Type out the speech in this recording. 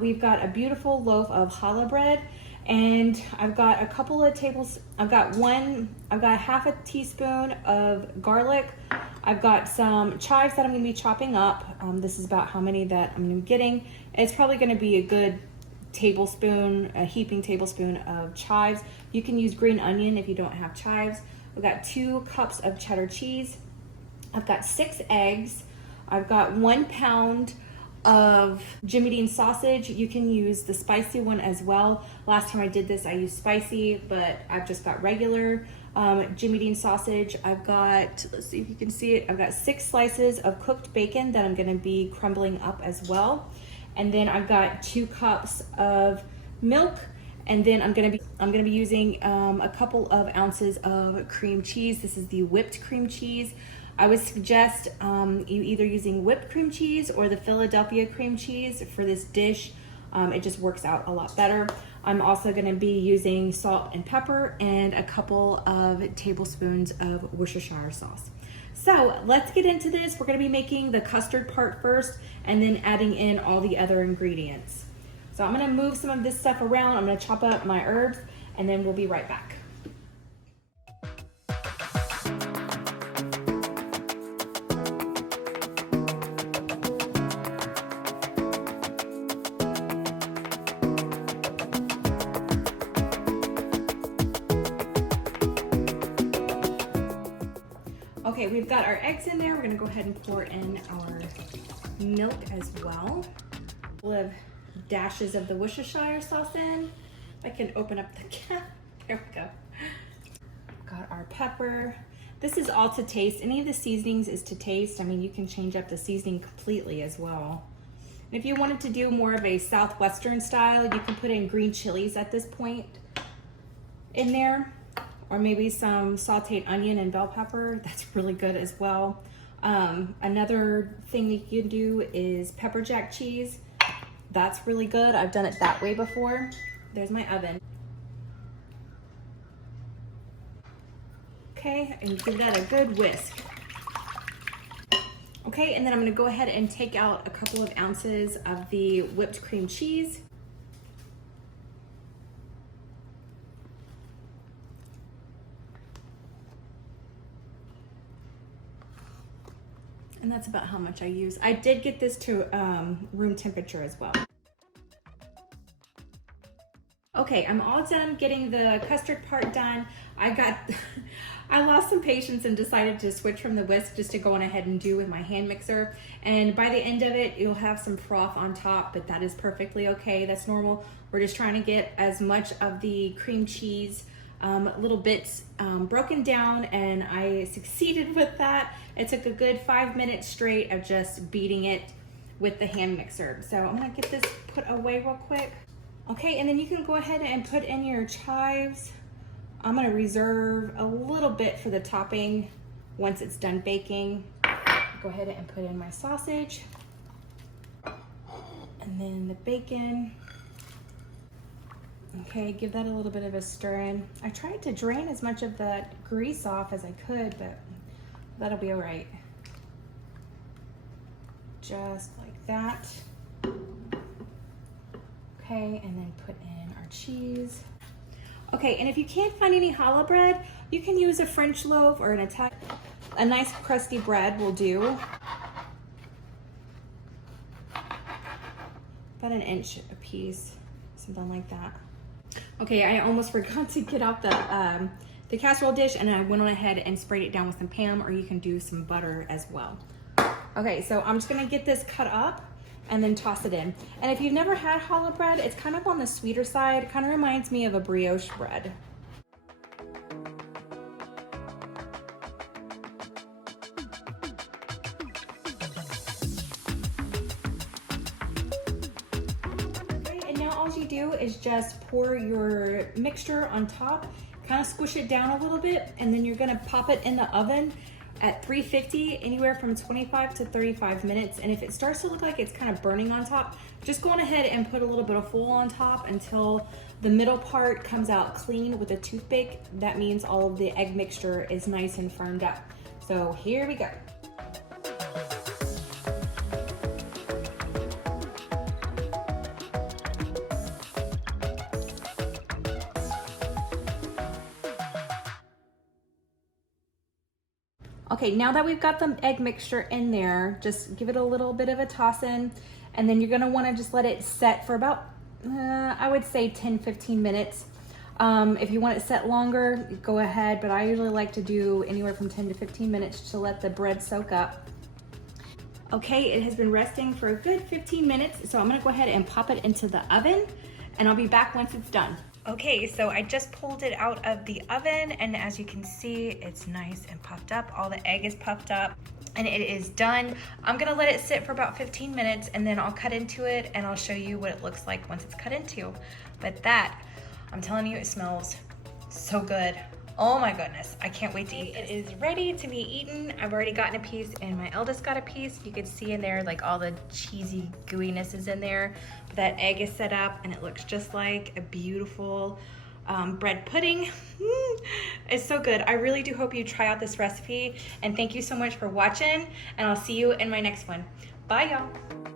We've got a beautiful loaf of challah bread, and I've got a couple of I've got half a teaspoon of garlic. I've got some chives that I'm gonna be chopping up. This is about how many that I'm gonna be getting. It's probably gonna be a good tablespoon, a heaping tablespoon of chives. You can use green onion if you don't have chives. I've got 2 cups of cheddar cheese. I've got 6 eggs. I've got 1 pound of Jimmy Dean sausage. You can use the spicy one as well. Last time I did this, I used spicy, but I've just got regular Jimmy Dean sausage. I've got, let's see if you can see it, I've got 6 slices of cooked bacon that I'm gonna be crumbling up as well. And then I've got 2 cups of milk. And then I'm gonna be using a couple of ounces of cream cheese. This is the whipped cream cheese. I would suggest you either using whipped cream cheese or the Philadelphia cream cheese for this dish. It just works out a lot better. I'm also gonna be using salt and pepper and a couple of tablespoons of Worcestershire sauce. So let's get into this. We're gonna be making the custard part first and then adding in all the other ingredients. So I'm gonna move some of this stuff around. I'm gonna chop up my herbs and then we'll be right back. Okay, we've got our eggs in there. We're gonna go ahead and pour in our milk as well. We'll have dashes of the Worcestershire sauce in. I can open up the cap. There we go. Got our pepper. This is all to taste. Any of the seasonings is to taste. I mean, you can change up the seasoning completely as well. And if you wanted to do more of a southwestern style, you can put in green chilies at this point in there, or maybe some sauteed onion and bell pepper. That's really good as well. Another thing that you can do is pepper jack cheese. That's really good. I've done it that way before. There's my oven. Okay, and give that a good whisk. Okay, and then I'm gonna go ahead and take out a couple of ounces of the whipped cream cheese. And that's about how much I use. I did get this to room temperature as well. Okay, I'm all done getting the custard part done. I lost some patience and decided to switch from the whisk just to go on ahead and do with my hand mixer. And by the end of it, you'll have some froth on top, but that is perfectly okay. That's normal. We're just trying to get as much of the cream cheese little bits broken down, and I succeeded with that. It took a good 5 minutes straight of just beating it with the hand mixer. So I'm gonna get this put away real quick. Okay, and then you can go ahead and put in your chives. I'm gonna reserve a little bit for the topping once it's done baking. Go ahead and put in my sausage, and then the bacon. Okay, give that a little bit of a stir in. I tried to drain as much of that grease off as I could, but that'll be all right. Just like that. Okay, and then put in our cheese. Okay, and if you can't find any challah bread, you can use a French loaf or a nice crusty bread will do. About an inch a piece, something like that. Okay, I almost forgot to get out the casserole dish, and I went on ahead and sprayed it down with some Pam, or you can do some butter as well. Okay, so I'm just gonna get this cut up and then toss it in. And if you've never had challah bread, it's kind of on the sweeter side. It kind of reminds me of a brioche bread. All you do is just pour your mixture on top, kind of squish it down a little bit, and then you're gonna pop it in the oven at 350, anywhere from 25 to 35 minutes. And if it starts to look like it's kind of burning on top, just go on ahead and put a little bit of foil on top until the middle part comes out clean with a toothpick. That means all of the egg mixture is nice and firmed up. So here we go. Okay, now that we've got the egg mixture in there, just give it a little bit of a toss in, and then you're gonna wanna just let it set for about, I would say 10-15 minutes. If you want it set longer, go ahead, but I usually like to do anywhere from 10 to 15 minutes to let the bread soak up. Okay, it has been resting for a good 15 minutes, so I'm gonna go ahead and pop it into the oven, and I'll be back once it's done. Okay, so I just pulled it out of the oven, and as you can see, it's nice and puffed up. All the egg is puffed up, and it is done. I'm gonna let it sit for about 15 minutes, and then I'll cut into it, and I'll show you what it looks like once it's cut into. But that, I'm telling you, it smells so good. Oh my goodness, I can't wait to eat it. It is ready to be eaten. I've already gotten a piece and my eldest got a piece. You can see in there like all the cheesy gooiness is in there. That egg is set up and it looks just like a beautiful bread pudding. It's so good. I really do hope you try out this recipe, and thank you so much for watching, and I'll see you in my next one. Bye y'all.